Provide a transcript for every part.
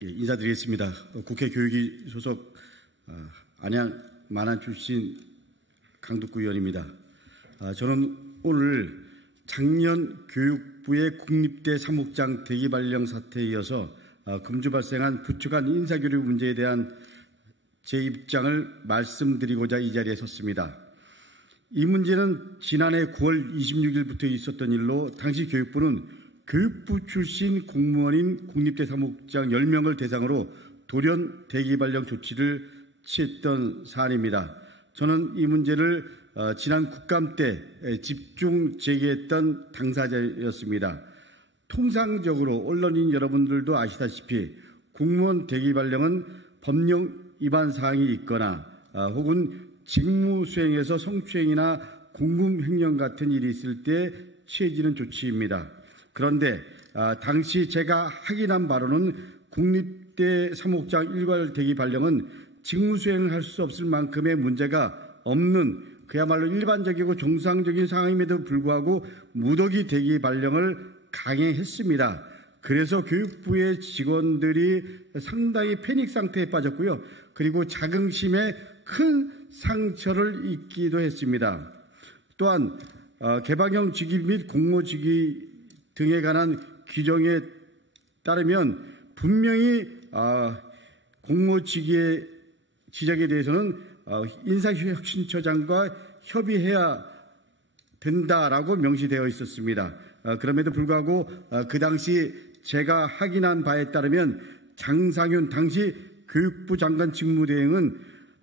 인사드리겠습니다. 국회 교육위 소속 안양 만안 출신 강덕구 의원입니다. 저는 오늘 작년 교육부의 국립대 사무국장 대기 발령 사태에 이어서 금주 발생한 부처 간 인사교류 문제에 대한 제 입장을 말씀드리고자 이 자리에 섰습니다. 이 문제는 지난해 9월 26일부터 있었던 일로 당시 교육부는 교육부 출신 공무원인 국립대 사무국장 10명을 대상으로 돌연 대기 발령 조치를 취했던 사안입니다. 저는 이 문제를 지난 국감 때 집중 제기했던 당사자였습니다. 통상적으로 언론인 여러분들도 아시다시피 공무원 대기 발령은 법령 위반 사항이 있거나 혹은 직무 수행에서 성추행이나 공금횡령 같은 일이 있을 때 취해지는 조치입니다. 그런데 당시 제가 확인한 바로는 국립대 사무국장 일괄 대기 발령은 직무 수행을 할 수 없을 만큼의 문제가 없는 그야말로 일반적이고 정상적인 상황임에도 불구하고 무더기 대기 발령을 강행했습니다. 그래서 교육부의 직원들이 상당히 패닉 상태에 빠졌고요. 그리고 자긍심에 큰 상처를 입기도 했습니다. 또한 개방형 직위 및 공모직위 등에 관한 규정에 따르면 분명히 공모직위의 지적에 대해서는 인사혁신처장과 협의해야 된다라고 명시되어 있었습니다. 그럼에도 불구하고 그 당시 제가 확인한 바에 따르면 장상윤 당시 교육부 장관 직무대행은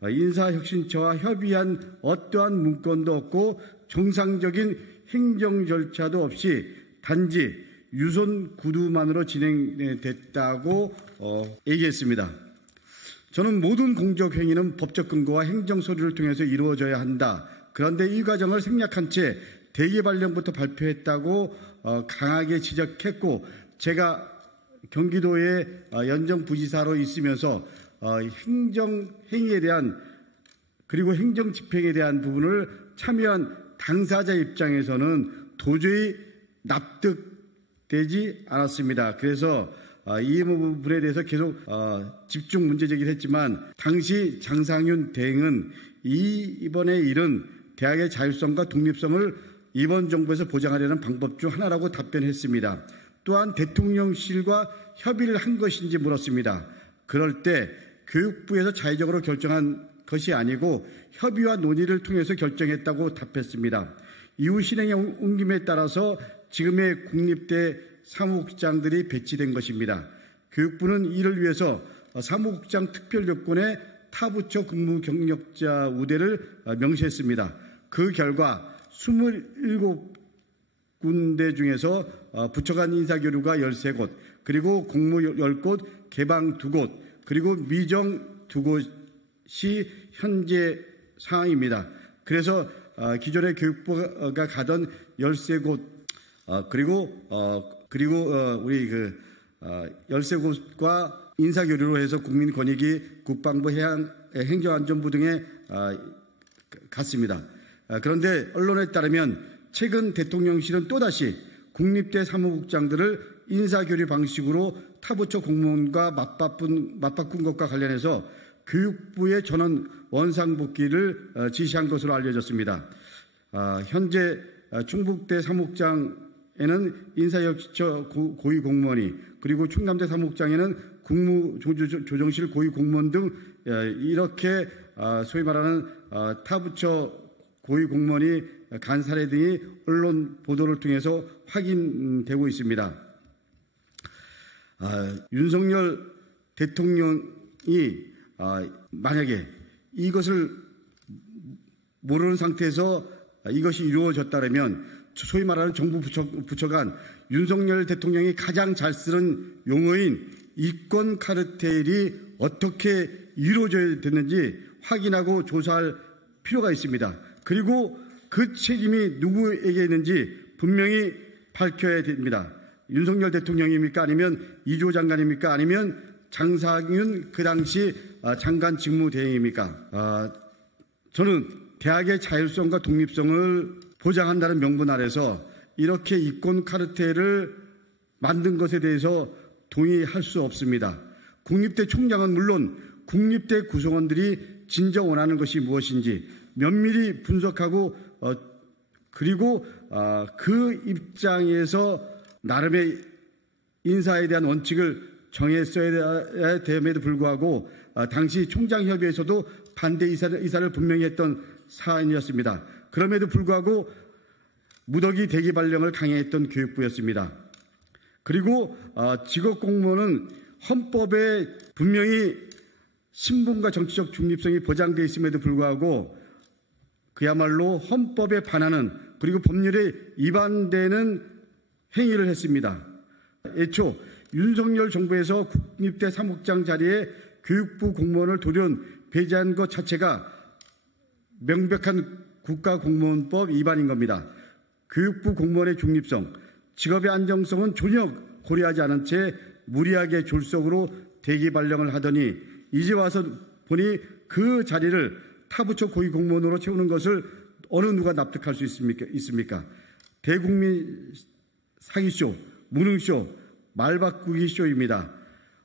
인사혁신처와 협의한 어떠한 문건도 없고 정상적인 행정 절차도 없이 단지 유선 구두만으로 진행됐다고 얘기했습니다. 저는 모든 공적 행위는 법적 근거와 행정 서류를 통해서 이루어져야 한다. 그런데 이 과정을 생략한 채 대기 발령부터 발표했다고 강하게 지적했고, 제가 경기도의 연정부지사로 있으면서 행정 행위에 대한 그리고 행정 집행에 대한 부분을 참여한 당사자 입장에서는 도저히 납득되지 않았습니다. 그래서 이 부분에 대해서 계속 집중 문제 제기를 했지만 당시 장상윤 대행은 이번의 일은 대학의 자율성과 독립성을 이번 정부에서 보장하려는 방법 중 하나라고 답변했습니다. 또한 대통령실과 협의를 한 것인지 물었습니다. 그럴 때 교육부에서 자의적으로 결정한 것이 아니고 협의와 논의를 통해서 결정했다고 답했습니다. 이후 실행의 옮김에 따라서 지금의 국립대 사무국장들이 배치된 것입니다. 교육부는 이를 위해서 사무국장 특별요건에 타부처 근무 경력자 우대를 명시했습니다. 그 결과 27군데 중에서 부처 간 인사교류가 13곳, 그리고 공모 10곳, 개방 2곳, 그리고 미정 2곳이 현재 상황입니다. 그래서 기존의 교육부가 가던 13곳, 그리고 우리 13곳과 인사교류로 해서 국민권익위, 국방부, 행정안전부 등에 갔습니다. 그런데 언론에 따르면 최근 대통령실은 또다시 국립대 사무국장들을 인사교류 방식으로 타부처 공무원과 맞바꾼 것과 관련해서 교육부의 전원 원상복귀를 지시한 것으로 알려졌습니다. 현재 충북대 사무국장에는 인사혁신처 고위공무원이, 그리고 충남대 사무국장에는 국무조정실 고위공무원 등 이렇게 소위 말하는 타부처 고위공무원이 간 사례 등이 언론 보도를 통해서 확인되고 있습니다. 윤석열 대통령이 만약에 이것을 모르는 상태에서 이것이 이루어졌다면 소위 말하는 정부 부처 간 윤석열 대통령이 가장 잘 쓰는 용어인 이권 카르텔이 어떻게 이루어져야 됐는지 확인하고 조사할 필요가 있습니다. 그리고 그 책임이 누구에게 있는지 분명히 밝혀야 됩니다. 윤석열 대통령입니까? 아니면 이주호 장관입니까? 아니면 장상윤 그 당시 장관 직무대행입니까? 저는 대학의 자율성과 독립성을 보장한다는 명분 아래서 이렇게 이권 카르텔을 만든 것에 대해서 동의할 수 없습니다. 국립대 총장은 물론 국립대 구성원들이 진정 원하는 것이 무엇인지 면밀히 분석하고 그리고 그 입장에서 나름의 인사에 대한 원칙을 정했어야 됨에도 불구하고 당시 총장협의회에서도 반대 의사를 분명히 했던 사안이었습니다. 그럼에도 불구하고 무더기 대기 발령을 강행했던 교육부였습니다. 그리고 직업공무원은 헌법에 분명히 신분과 정치적 중립성이 보장되어 있음에도 불구하고 그야말로 헌법에 반하는 그리고 법률에 위반되는 행위를 했습니다. 애초 윤석열 정부에서 국립대 사무국장 자리에 교육부 공무원을 돌연 배제한 것 자체가 명백한 국가공무원법 위반인 겁니다. 교육부 공무원의 중립성, 직업의 안정성은 전혀 고려하지 않은 채 무리하게 졸속으로 대기 발령을 하더니 이제 와서 보니 그 자리를 타부처 고위공무원으로 채우는 것을 어느 누가 납득할 수 있습니까? 대국민 사기쇼, 무능쇼, 말바꾸기 쇼입니다.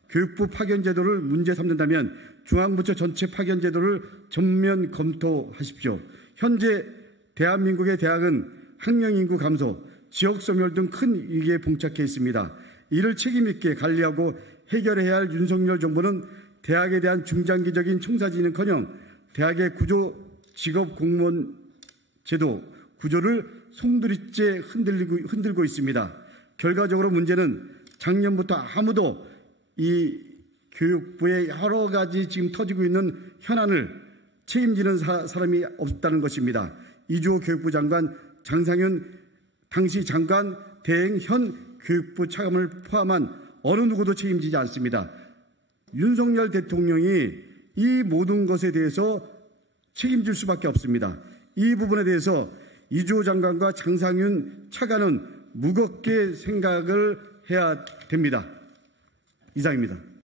교육부 파견 제도를 문제 삼는다면 중앙부처 전체 파견 제도를 전면 검토하십시오. 현재 대한민국의 대학은 학령 인구 감소, 지역 소멸 등 큰 위기에 봉착해 있습니다. 이를 책임 있게 관리하고 해결해야 할 윤석열 정부는 대학에 대한 중장기적인 청사진은커녕 대학의 구조, 직업 공무원 제도 구조를 송두리째 흔들고 있습니다. 결과적으로 문제는 작년부터 아무도 이 교육부의 여러 가지 지금 터지고 있는 현안을 책임지는 사람이 없다는 것입니다. 이주호 교육부 장관, 장상현 당시 장관, 대행 현 교육부 차관을 포함한 어느 누구도 책임지지 않습니다. 윤석열 대통령이 이 모든 것에 대해서 책임질 수밖에 없습니다. 이 부분에 대해서 이주호 장관과 장상윤 차관은 무겁게 생각을 해야 됩니다. 이상입니다.